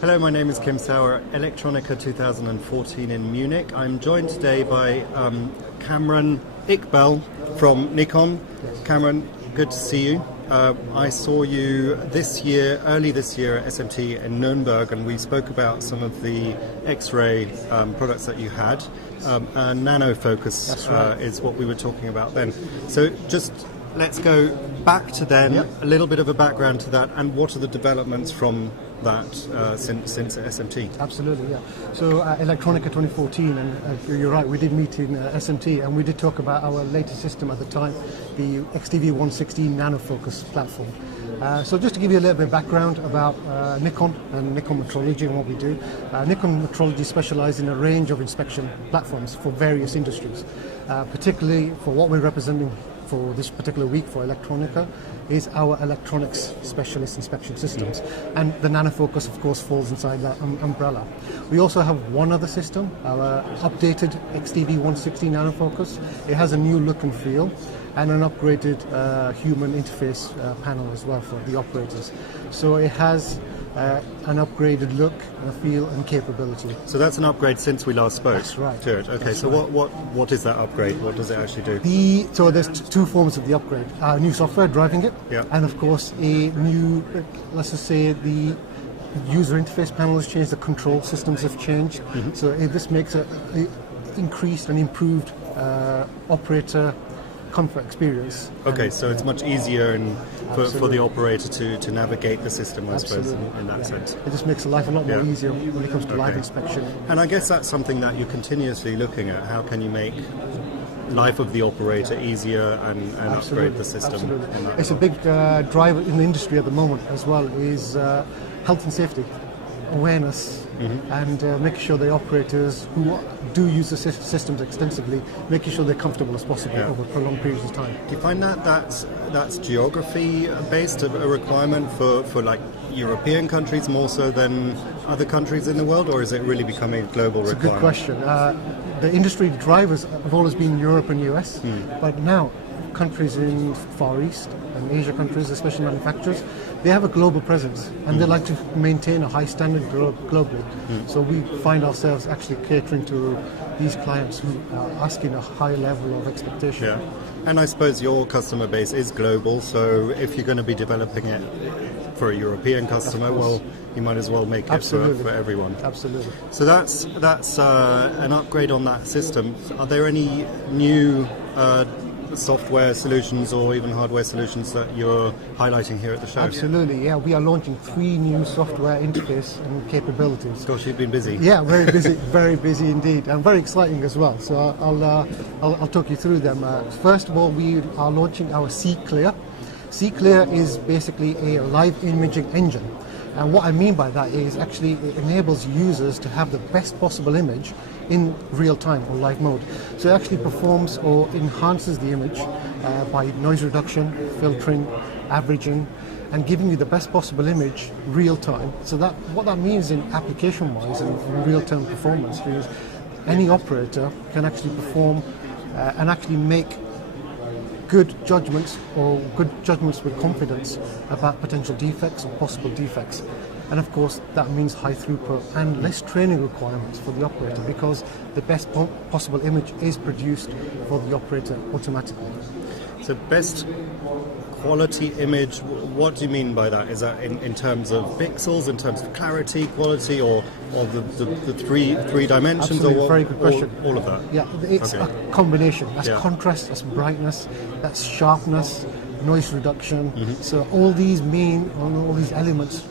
Hello, my name is Kim Sauer, Electronica 2014 in Munich. I'm joined today by Kamran Iqbal from Nikon. Kamran, good to see you. I saw you early this year at SMT in Nuremberg, and we spoke about some of the X-ray products that you had. And nano focus is what we were talking about then. So just let's go back to then, a little bit of a background to that, and what are the developments from that since SMT? Absolutely, yeah. So Electronica 2014, and you're right, we did meet in SMT, and we did talk about our latest system at the time, the XTV160 nano focus platform. So just to give you a little bit of background about Nikon and Nikon metrology and what we do. Nikon metrology specializes in a range of inspection platforms for various industries, particularly for what we're representing for this particular week for Electronica is our electronics specialist inspection systems, and the nanofocus of course falls inside that umbrella. We also have one other system, our updated XTV160 nanofocus. It has a new look and feel and an upgraded human interface panel as well for the operators. So it has an upgraded look, feel and capability. So that's an upgrade since we last spoke. That's right. To it. Okay, that's so right. What is that upgrade? What does it actually do? So there's two forms of the upgrade. New software driving it, and of course a new, let's just say the user interface panel has changed, the control systems have changed. So this makes an increased and improved operator comfort experience. Okay, so it's much easier for the operator to navigate the system, I suppose, in that sense. It just makes life a lot more easier when it comes to live inspection. And I guess that's something that you're continuously looking at. How can you make life of the operator easier and upgrade the system? Absolutely. It's a big driver in the industry at the moment as well, is health and safety awareness, and making sure the operators who do use the systems extensively, making sure they're comfortable as possible over prolonged periods of time. Do you find that that's geography based, a requirement for like European countries more so than other countries in the world, or is it really becoming a global requirement? It's a good question. The industry drivers have always been Europe and US, but now countries in Far East and Asia countries, especially manufacturers, they have a global presence and they like to maintain a high standard globally. So we find ourselves actually catering to these clients who are asking a high level of expectation. Yeah, and I suppose your customer base is global, so if you're going to be developing it for a European customer, well, you might as well make it for everyone. Absolutely. So that's an upgrade on that system. Are there any new software solutions or even hardware solutions that you're highlighting here at the show? Absolutely, yeah. We are launching 3 new software interface and capabilities. Gosh, you've been busy. Yeah, very busy, very busy indeed, and very exciting as well. So I'll talk you through them. First of all, we are launching our C-Clear. C-Clear is basically a live imaging engine. And what I mean by that is actually it enables users to have the best possible image in real time or live mode. So it actually performs or enhances the image by noise reduction, filtering, averaging, and giving you the best possible image real time. So that what that means in application wise and real time performance is any operator can actually perform and actually make good judgments with confidence about potential defects or possible defects. And of course that means high throughput and less training requirements for the operator, because the best possible image is produced for the operator automatically. So best quality image, what do you mean by that? Is that in terms of pixels, in terms of clarity, quality, or the three dimensions? Absolutely, very good question. All of that? Yeah, it's a combination. That's contrast, that's brightness, that's sharpness, noise reduction. So all these elements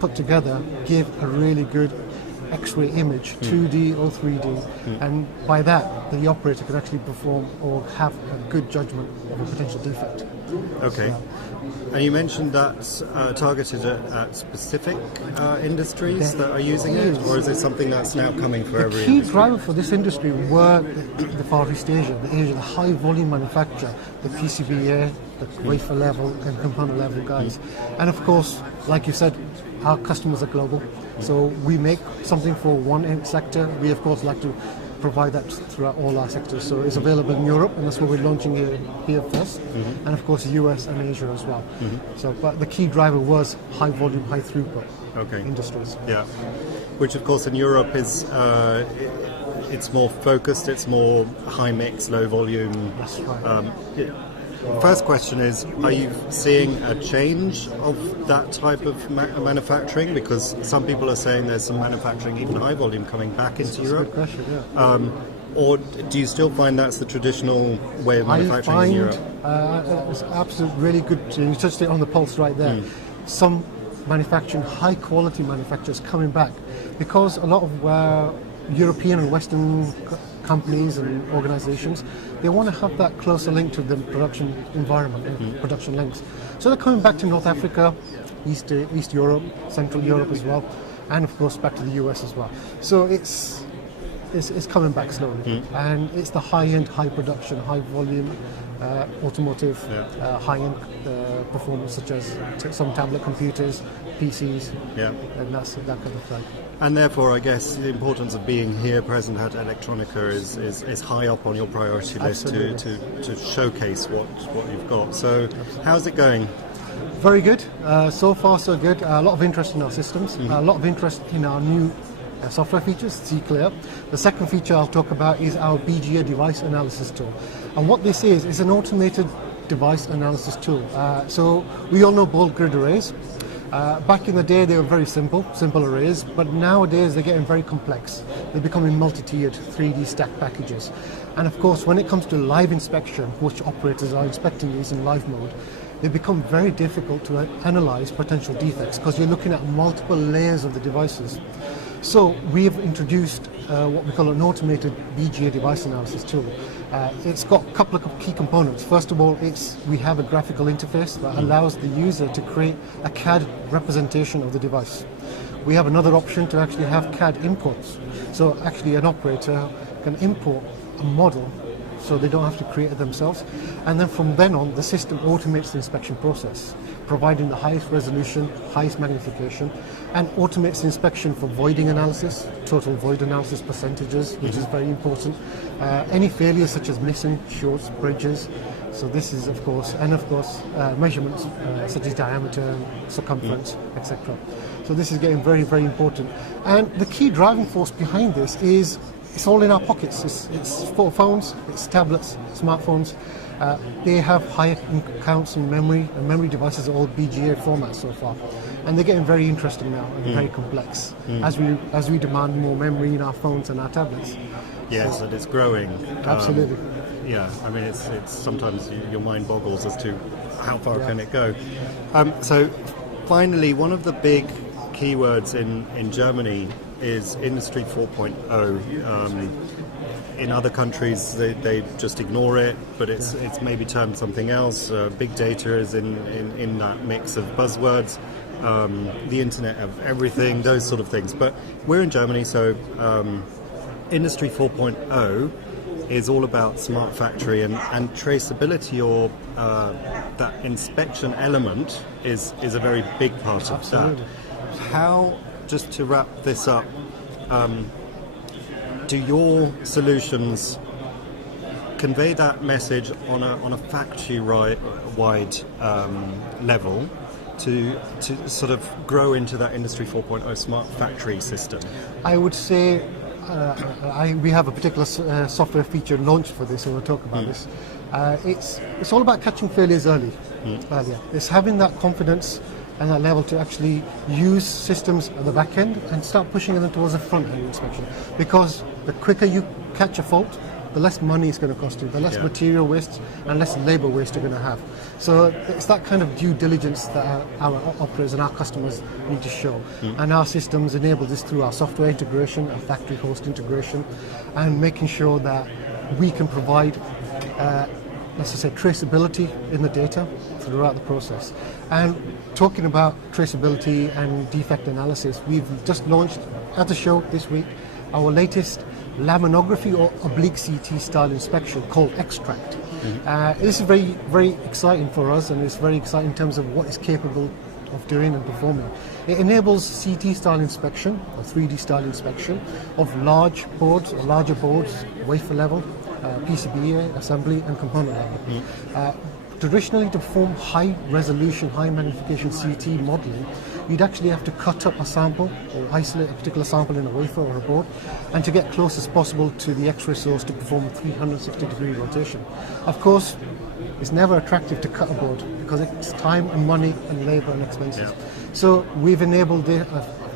put together give a really good X-ray image, 2D or 3D, and by that the operator can actually perform or have a good judgment of a potential defect. Okay. And you mentioned that's targeted at specific industries that are using it, or is it something that's now coming for every industry? The key driver for this industry were the Far East Asia, the high volume manufacture, the PCBA, the wafer level and component level guys. And of course, like you said, our customers are global. So we make something for one end sector. We of course like to provide that throughout all our sectors. So it's available in Europe, and that's what we're launching here first, and of course US and Asia as well. So, but the key driver was high volume, high throughput industries. Yeah, which of course in Europe is it's more focused, it's more high mix, low volume. That's right. First question is, are you seeing a change of that type of manufacturing? Because some people are saying there's some manufacturing, even high volume, coming back into Europe. That's a good question, Or do you still find that's the traditional way of manufacturing in Europe? It's absolutely really good. You touched it on the pulse right there. Some manufacturing, high quality manufacturers coming back because a lot of European and Western companies and organizations, they want to have that closer link to the production environment and production links. So they're coming back to North Africa, East Europe, Central Europe as well, and of course back to the US as well. So it's coming back slowly, and it's the high-end, high production, high volume automotive, high-end performance such as some tablet computers, PCs, and that's that kind of thing. And therefore, I guess the importance of being here present at Electronica is high up on your priority list to showcase what you've got. So, how's it going? Very good. So far, so good. A lot of interest in our systems. A lot of interest in our new software features, C-Clear. The second feature I'll talk about is our BGA device analysis tool. And what this is an automated device analysis tool. So we all know bulk grid arrays. Back in the day they were very simple arrays, but nowadays they're getting very complex. They're becoming multi-tiered 3D stack packages. And of course when it comes to live inspection, which operators are inspecting these in live mode, they become very difficult to analyze potential defects because you're looking at multiple layers of the devices. So we have introduced what we call an automated BGA device analysis tool. It's got a couple of key components. First of all, we have a graphical interface that allows the user to create a CAD representation of the device. We have another option to actually have CAD imports. So actually an operator can import a model so they don't have to create it themselves. And then from then on, the system automates the inspection process, providing the highest resolution, highest magnification, and automates the inspection for voiding analysis, total void analysis percentages, which is very important. Any failures such as missing, shorts, bridges. So this is of course, and of course measurements such as diameter, circumference, etc. So this is getting very, very important. And the key driving force behind this is it's all in our pockets. It's for phones, it's tablets, smartphones. They have higher counts in memory, and memory devices are all BGA formats so far. And they're getting very interesting now and very complex as we demand more memory in our phones and our tablets. Yes, and it's growing. Absolutely. Yeah, I mean, it's sometimes your mind boggles as to how far can it go. So finally, one of the big keywords in Germany is Industry 4.0. In other countries, they just ignore it, but it's maybe termed something else. Big data is in that mix of buzzwords. The Internet of Everything, those sort of things. But we're in Germany, so Industry 4.0 is all about smart factory and traceability, or that inspection element is a very big part of that. How, just to wrap this up, do your solutions convey that message on a factory-wide level to sort of grow into that Industry 4.0 smart factory system? I would say we have a particular software feature launched for this, and we'll talk about this. It's all about catching failures earlier. It's having that confidence and that level to actually use systems at the back end and start pushing them towards the front end inspection. Because the quicker you catch a fault, the less money it's going to cost you, the less material waste and less labor waste you're going to have. So it's that kind of due diligence that our operators and our customers need to show. And our systems enable this through our software integration, our factory host integration, and making sure that we can provide let's just say traceability in the data throughout the process. And talking about traceability and defect analysis, we've just launched at the show this week our latest laminography or oblique CT style inspection called Extract. This is very, very exciting for us, and it's very exciting in terms of what it's capable of doing and performing. It enables CT style inspection or 3D style inspection of large boards or larger boards, wafer level, PCB assembly and component level. Traditionally, to perform high resolution, high magnification CT modeling, you'd actually have to cut up a sample or isolate a particular sample in a wafer or a board, and to get close as possible to the X-ray source to perform a 360-degree rotation. Of course, it's never attractive to cut a board because it's time and money and labor and expenses. Yeah. So we've enabled a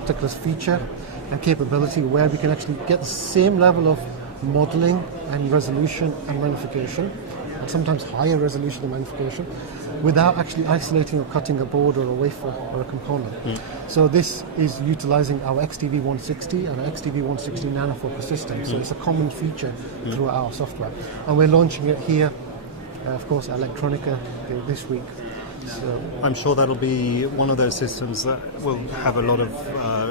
particular feature and capability where we can actually get the same level of modeling and resolution and magnification, and sometimes higher resolution and magnification, without actually isolating or cutting a board or a wafer or a component. So this is utilizing our XTV160 and our XTV160 nanofocus system. So it's a common feature through our software. And we're launching it here, of course, at Electronica this week. So I'm sure that'll be one of those systems that will have a lot of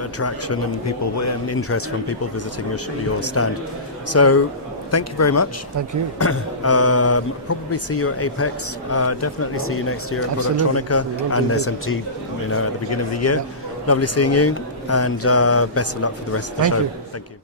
attraction and people and interest from people visiting your stand. So thank you very much. thank you. Probably see you at Apex. Definitely see you next year at Absolutely. Productronica and SMT. At the beginning of the year. Yeah. Lovely seeing you, and best of luck for the rest of the Thank show. you. Thank you.